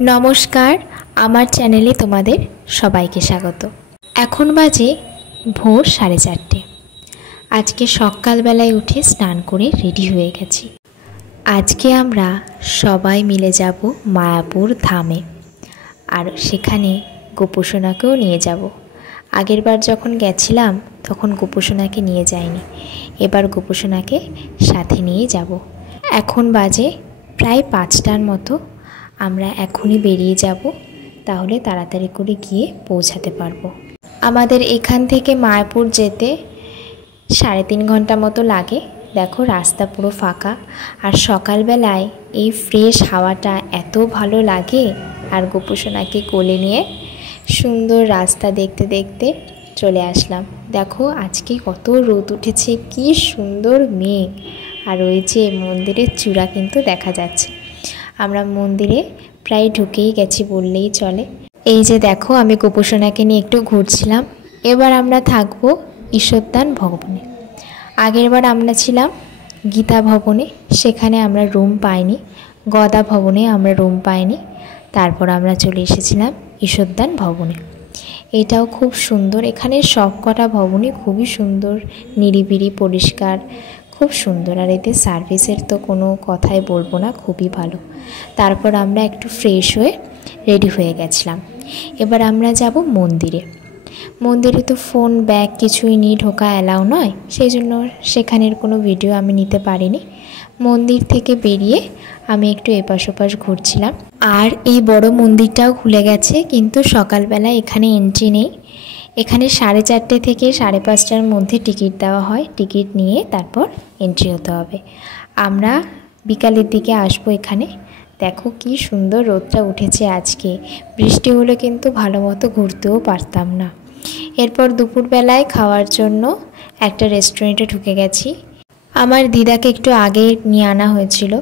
नमस्कार आमार चैनेले तोमादेर सबाइके स्वागत। एखन बाजे भोर 4:30। आज के सकाल बेलाय उठे स्नान करे रेडी हुए गेছি। आज के आमरा सबाई मिले जाबो मायापुर धामे और सेखाने गोपोषणाकेও निये जाबो। आगेर बार जखन गेছিলাম तखन गोपोषणाके निये जाइনি, एबार गोपोषणाके साथे निये जाबो। एखन बाजे प्राय 5टार मतो। আমরা এখনই বেরিয়ে যাব, তাহলে তাড়াতাড়ি করে গিয়ে পৌঁছাতে পারবো। আমাদের এখান থেকে মায়াপুর যেতে 3.5 ঘন্টা মতো লাগে। দেখো রাস্তা পুরো ফাঁকা আর সকালবেলায় এই ফ্রেশ হাওয়াটা এত ভালো লাগে। আর গোপোষণাকে কোলে নিয়ে সুন্দর রাস্তা দেখতে দেখতে চলে আসলাম। দেখো আজকে কত রোদ উঠেছে, কি সুন্দর মেঘ, আর ওই যে মন্দিরের চূড়া কিন্তু দেখা যাচ্ছে। আমরা মন্দিরে প্রায় ঢুকেই গেছি বললেই চলে। এই যে দেখো আমি গোপোষণাকে নিয়ে একটু ঘুরছিলাম। এবার আমরা থাকবো ঈশ্বরদান ভবনে। আগের বার আমরা ছিলাম গীতা ভবনে, সেখানে আমরা রুম পাইনি। গদা ভবনে আমরা রুম পাইনি। তারপর আমরা চলে এসেছিলাম ঈশ্বরদান ভবনে। এটাও খুব সুন্দর। এখানে সব কটা ভবনই খুবই সুন্দর, নিরিবিলি পরিষ্কার, খুব সুন্দর। আর এতে সার্ভিসের তো কোনো কথাই বলবো না, খুবই ভালো। তারপর আমরা একটু ফ্রেশ হয়ে রেডি হয়ে গেছিলাম। এবার আমরা যাব মন্দিরে। মন্দিরে তো ফোন ব্যাগ কিছুই নিয়ে ঢোকা অ্যালাউ নয়, সেই জন্য সেখানের কোনো ভিডিও আমি নিতে পারিনি। মন্দির থেকে বেরিয়ে আমি একটু এপাশ ওপাশ ঘুরছিলাম। আর এই বড় মন্দিরটাও খুলে গেছে, কিন্তু সকালবেলা এখানে এন্ট্রি নেই। এখানে 4:30 থেকে 5:30টার মধ্যে টিকিট দেওয়া হয়। টিকিট নিয়ে তারপর এন্ট্রি হতে হবে। আমরা বিকালের দিকে আসবো এখানে। দেখো কি সুন্দর রোদটা উঠেছে আজকে। বৃষ্টি হলে কিন্তু ভালো মতো ঘুরতেও পারতাম না। এরপর দুপুরবেলায় খাওয়ার জন্য একটা রেস্টুরেন্টে ঢুকে গেছি। আমার দিদাকে একটু আগে নিয়ে আনা হয়েছিল,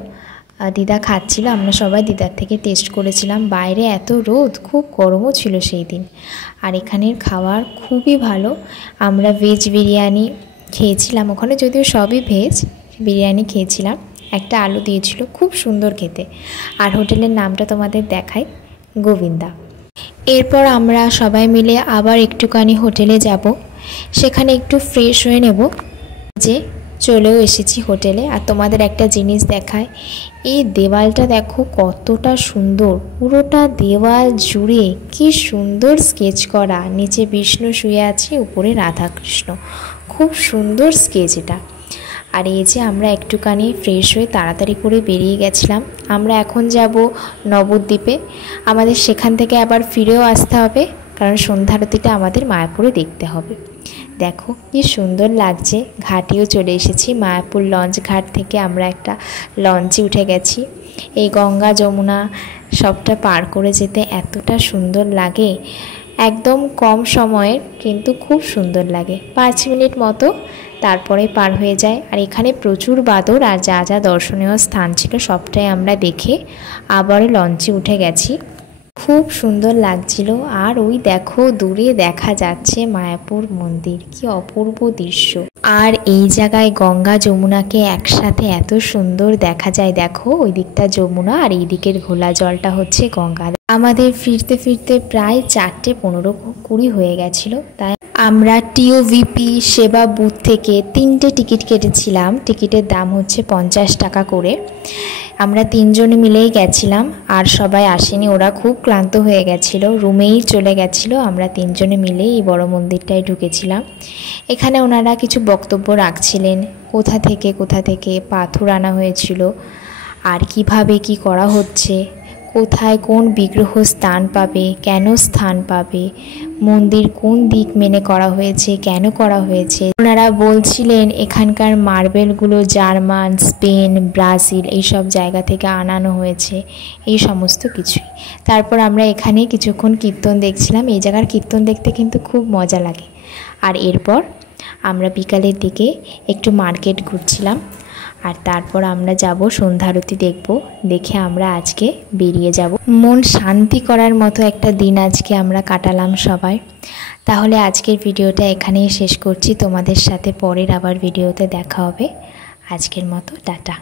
দিদা খাচ্ছিল। আমরা সবাই দিদার থেকে টেস্ট করেছিলাম। বাইরে এত রোদ, খুব গরমও ছিল সেই দিন। আর এখানের খাবার খুবই ভালো। আমরা ভেজ বিরিয়ানি খেয়েছিলাম, ওখানে যদিও সবই ভেজ। বিরিয়ানি খেয়েছিলাম, একটা আলু দিয়েছিল, খুব সুন্দর খেতে। আর হোটেলের নামটা তোমাদের দেখাই, গোবিন্দা। এরপর আমরা সবাই মিলে আবার একটুখানি হোটেলে যাব, সেখানে একটু ফ্রেশ হয়ে নেব। যে চলেও এসেছি হোটেলে। আর তোমাদের একটা জিনিস দেখায়, এই দেওয়ালটা দেখো কতটা সুন্দর। পুরোটা দেওয়াল জুড়ে কি সুন্দর স্কেচ করা। নিচে বিষ্ণু শুয়ে আছে, উপরে রাধাকৃষ্ণ, খুব সুন্দর স্কেচ এটা। আর এই যে আমরা একটুখানি ফ্রেশ হয়ে তাড়াতাড়ি করে বেরিয়ে গেছিলাম। আমরা এখন যাব নবদ্বীপে। আমাদের সেখান থেকে আবার ফিরেও আসতে হবে, কারণ সন্ধ্যা আরতিটা আমাদের মায়াপুরে দেখতে হবে। দেখো কি সুন্দর লাগছে। ঘাটেও চলে এসেছি। মায়াপুর লঞ্চ ঘাট থেকে আমরা একটা লঞ্চে উঠে গেছি। এই গঙ্গা যমুনা সবটা পার করে যেতে এতটা সুন্দর লাগে, একদম কম সময়ের, কিন্তু খুব সুন্দর লাগে। 5 মিনিট মতো তারপরে পার হয়ে যায়। আর এখানে প্রচুর বাদর, আর যা যা দর্শনীয় স্থান ছিল সবটাই আমরা দেখে আবার লঞ্চে উঠে গেছি। খুব সুন্দর লাগছিল। আর ওই দেখো দূরে দেখা যাচ্ছে মায়াপুর মন্দির, কি অপূর্ব দৃশ্য। আর এই জায়গায় গঙ্গা যমুনাকে একসাথে এত সুন্দর দেখা যায়। দেখো ওই দিকটা যমুনা আর এই দিকের ঘোলা জলটা হচ্ছে গঙ্গা। আমাদের ফিরতে ফিরতে প্রায় 4:15-20 হয়ে গেছিল। তাই আমরা টিওভিপি সেবা বুথ থেকে 3টে টিকিট কেটেছিলাম। টিকিটের দাম হচ্ছে 50 টাকা করে। আমরা 3 জন মিলেই গেছিলাম, আর সবাই আসেনি, ওরা খুব ক্লান্ত হয়ে গেছিল, রুমেই চলে গেছিল। আমরা 3 জনে মিলেই এই বড় মন্দিরটায় ঢুকেছিলাম। এখানে ওনারা কিছু বক্তব্য রাখছিলেন, কোথা থেকে পাথর আনা হয়েছিল, আর কিভাবে কি করা হচ্ছে, কোথায় কোন বিগ্রহ স্থান পাবে, কেন স্থান পাবে, মন্দির কোন দিক মেনে করা হয়েছে, কেন করা হয়েছে। ওনারা বলছিলেন এখানকার মার্বেলগুলো জার্মান, স্পেন, ব্রাজিল এইসব জায়গা থেকে আনানো হয়েছে, এই সমস্ত কিছুই। তারপর আমরা এখানে কিছুক্ষণ কীর্তন দেখছিলাম। এই জায়গার কীর্তন দেখতে কিন্তু খুব মজা লাগে। আর এরপর আমরা বিকালের দিকে একটু মার্কেট ঘুরছিলাম। আর তারপর আমরা যাব সন্ধ্যা আরতি দেখব। দেখে আমরা আজকে বেরিয়ে যাব। মন শান্তি করার মতো একটা দিন আজকে আমরা কাটালাম সবাই। তাহলে আজকের ভিডিওটা এখানেই শেষ করছি। তোমাদের সাথে পরের আবার ভিডিওতে দেখা হবে। আজকের মতো টাটা।